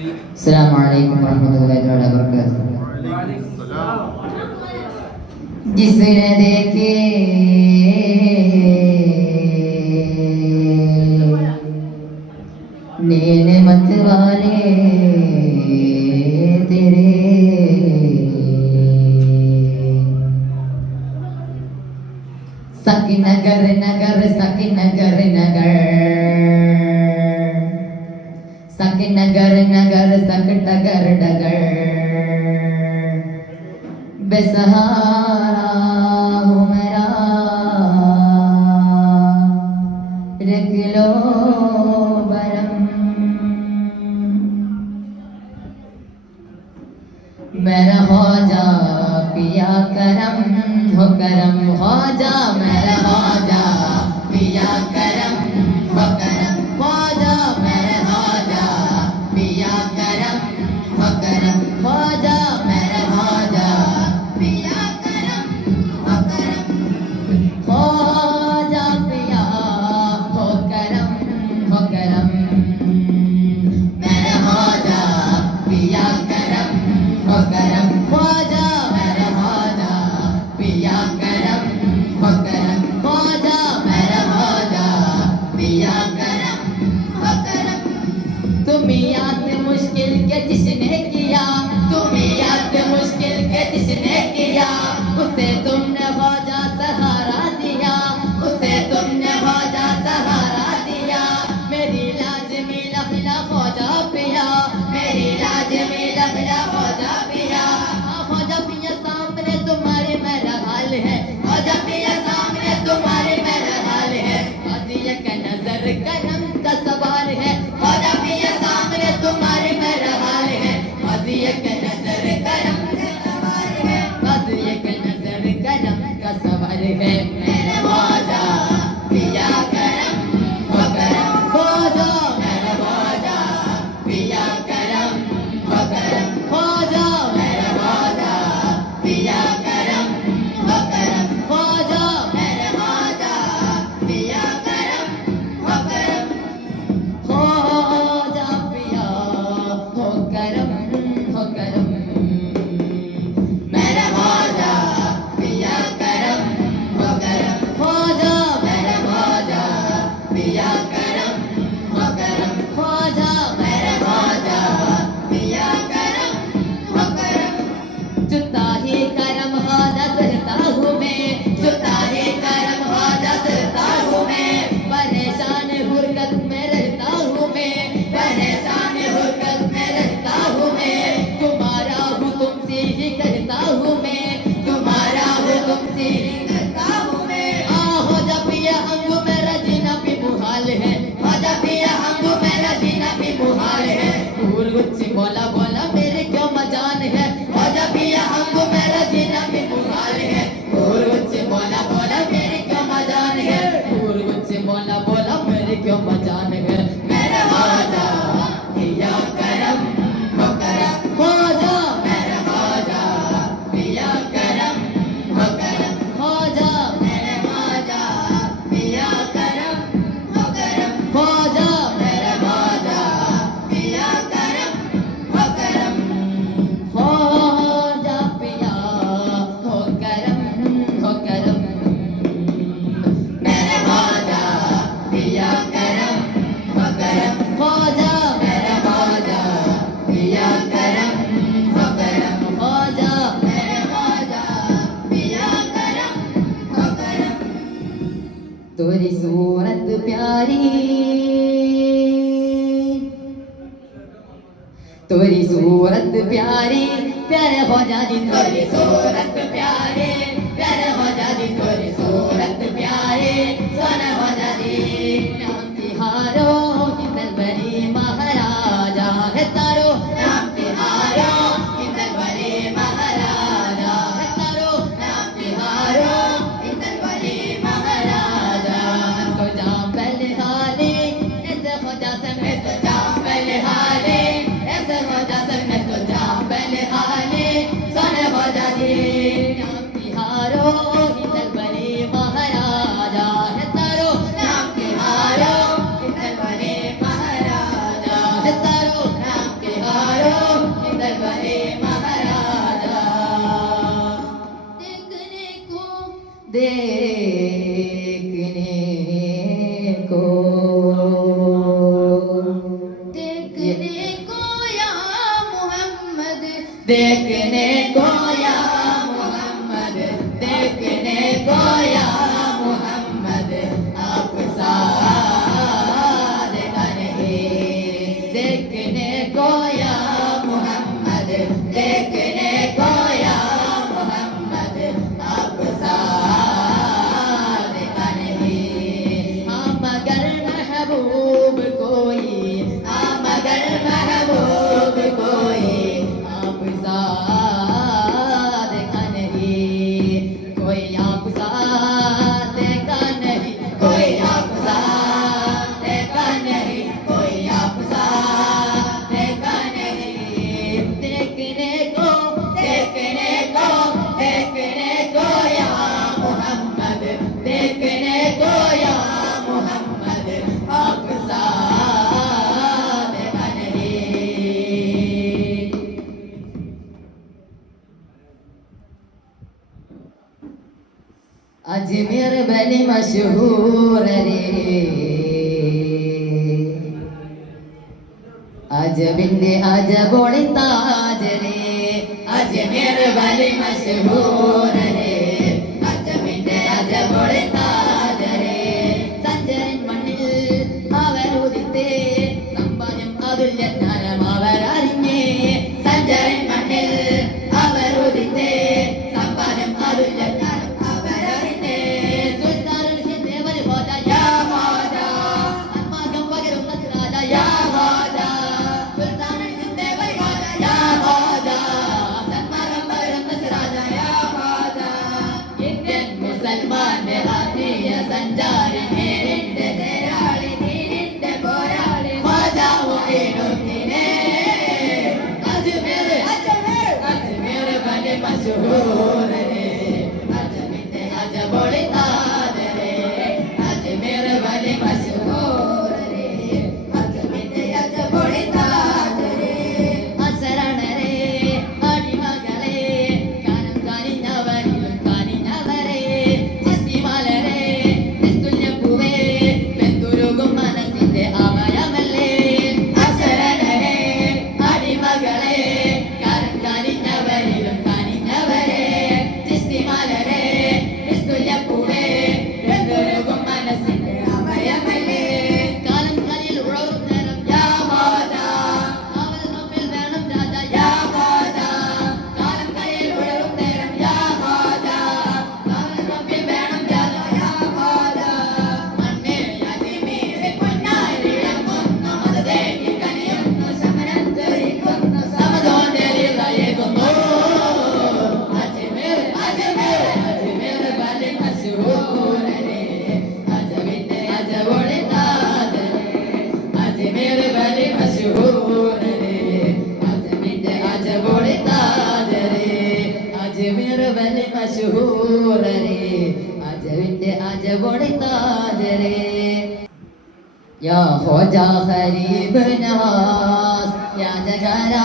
अस्सलामु अलैकुम रहमतुल्लाहि वबरकातुहू। जिसने देखे नेमत वाले तेरे सकी नगर नगर सकी नगर नगर सकी नगर नगर सक डगर डगर बेसहारा हूँ मेरा रख लो बरम मेरा ख्वाजा पिया करम हो करम ख्वाजा मेरा ख्वाजा पिया करम हो करम ख्वाजा मेरा ख्वाजा पिया करम हो करम ख्वाजा मेरा ख्वाजा पिया करम हो करम ख्वाजा पिया हो करम मेरा ख्वाजा पिया करम हो करम ख्वाजा मेरा ख्वाजा पिया करम हो करम ख्वाजा मेरा ख्वाजा पिया करम हो करम तुम्हें याद मुश्किल के जिसने किया तुम्हें याद मुश्किल के जिसने किया उसे तुमने ख्वाजा सहारा दिया उसे तुमने ख्वाजा सहारा दिया मेरी लाजमी लखला ख्वाजा पिया मेरी लाजमी लखला ख्वाजा पिया ख्वाजा पिया सामने तुम्हारे मेरा हाल है ख्वाजा पिया सामने तुम्हारे मेरा हाल है क़ाज़िया का नजर करम का सवाल है ख्वाजा पिया सामने तुम्हारे मेरा हाल है क़ाज़िया का नजर करम का सवाल है क़ाज़िया का नजर करम का सवाल है मेरा ख्वाजा पिया करम हो करम ख्वाजा मेरा ख्वाजा पिया करम हो करम ख्वाजा मेरा ख्वाजा पिया करम हो करम ख्वाजा मेरा ख्वाजा पिया करम हो करम ख्वाजा पिया हो करम मेरा ख्वाजा पिया करम हो करम ख्वाजा मेरा ख्वाजा पिया करम हो करम ख्वाजा मेरा ख्वाजा पिया करम हो करम जुता ही करम ख्वाजा सहता हूँ मैं जुता ही करम ख्वाजा सहता हूँ मैं परेशान हुरकत में रहता हूँ मैं परेशान हुरकत में रहता हूँ मैं तुम्हारा हूँ तुमसे ही कहता हूँ मैं तुम्हारा हूँ तुमसे ही कहता हूँ मैं हो जा पिया अंगू मेरा जीना भी मुहाल है हो जा पिया अंगू मेरा जीना भी मुहाल है दूर गुच्छी बोला बोला मेरे क्यों मजान है हो जा पिया अंगू मेरा जीना भी मुहाल है दूर गुच्छी बोला बोला मेरे क्यों मजान है दूर गुच्छी बोला बोला मेरे क्यों मजान है मेरा ख्वाजा पिया करम हो करम ख्वाजा मेरा ख्वाजा पिया करम हो करम ख्वाजा मेरा ख्वाजा पिया करम हो करम ख्वाजा मेरा ख्वाजा पिया करम हो करम ख्वाजा पिया हो करम मेरा ख्वाजा पिया करम हो करम ख्वाजा मेरा ख्वाजा पिया करम हो करम ख्वाजा मेरा ख्वाजा पिया करम हो करम तेरी सूरत प्यारी तेरी सूरत प्यारी प्यारे ख्वाजा दी तेरी सूरत प्यारे प्यारे ख्वाजा दी तेरी सूरत प्यारे सोना ख्वाजा दी नाम तिहारो की तलवरी महाराजा है तारो नाम तिहारो की तलवरी महाराजा है तारो नाम तिहारो की तलवरी महाराजा तो जा पहले हाले ऐसे ख्वाजा से मैं तो जा पहले हाले ऐसे ख्वाजा से मैं तो जा पहले हाले सोना ख्वाजा दी नाम तिहारो की तलवरी महाराजा देखो या मोहम्मद देखने को या मोहम्मद देखने को या मोहम्मद आप सारे नहीं देखने को या मोहम्मद देखने को या मोहम्मद आप सारे नहीं हाँ मगर महबूब कोई हाँ मगर महबूब कोई आप सारे का नहीं कोई आप सारे का नहीं कोई आप सारे का नहीं कोई आप सारे का नहीं देखने को या मोहम्मद देखने को या मोहम्मद आप सारे का नहीं अजमेर बली मशहूर रे അജബിന്റെ അജബോളി താജരേ അജ്മീർ വലി മശഹൂരരേ അജബിന്റെ അജബോളി താജരേ സഞ്ചരൻ മണ്ണിൽ അവരുദിത്തേ സമ്പാദ്യം അതുല്യ ജ്ഞാനം അവരറിഞ്ഞേ സഞ്ചരൻ മണ്ണിൽ അവരുദിത്തേ സമ്പാദ്യം അതുല്യ ജ്ഞാനം അവരറിഞ്ഞേ സുൽത്താനുൽ ഹിന്ദ് ദേവന് ഹോദ യാ ഹോദ സന്മാർഗം പകരുന്ന രാജ യാ ഹോദ സൽമാന്റെ ആത്മീയ സഞ്ചാരി നേരിന്റെ നേരാളി നീരിന്റെ പോരാളി മാതാവുദ്ദീനെ അജ്മീർ വലി മശഹൂരരേ അജ്മിന്റെ അജബോളി താജരേ അജ്മീർ വലി മശഹൂരരേ അജ്മിന്റെ അജബോളി താജരേ അസരണരേ അടിമകളെ കാനം കാനിഞ്ഞവരിലും കാനിഞ്ഞവരെ മനസ്സിന്റെ അഭയമല്ലേ അസരണരേ അടിമകളെ കാനം കാനിഞ്ഞവരിലും കാനിഞ്ഞവരെ ചിസ്തിമാലരെ നിസ്തുല്യപ്പൂവേ ബന്ധുരുകും മനസ്സിന്റെ അഭയമല്ലേ കാലം കലിൽ ഉഴറും നേരം യാ ഹോദ അവൽ നമ്മിൽ വേണം രാജ യാ ഹോദ കാലം കലിൽ ഉഴറും നേരം യാ ഹോദ അവൽ നമ്മിൽ വേണം രാജ യാ ഹോദ മണ്ണേ യതിമീരെ പൊന്നായി വിളങ്ങുന്നു മതദേവി കനിയുന്നു സമരം ധരിക്കുന്നു സമതോന്നേലിളയേകുന്നു അജ്മീർ വലി മശഹൂരരേ അജബിന്റെ അജബോളി താജരേ അജ്മീർ വലി മശഹൂരരേ അജബിന്റെ അജബോളി താജരേ അജ്മീർ വലി മശഹൂരരേ അജബിന്റെ അജബോളി താജരേ या ख्वाजा गरीब नवाज या जगरा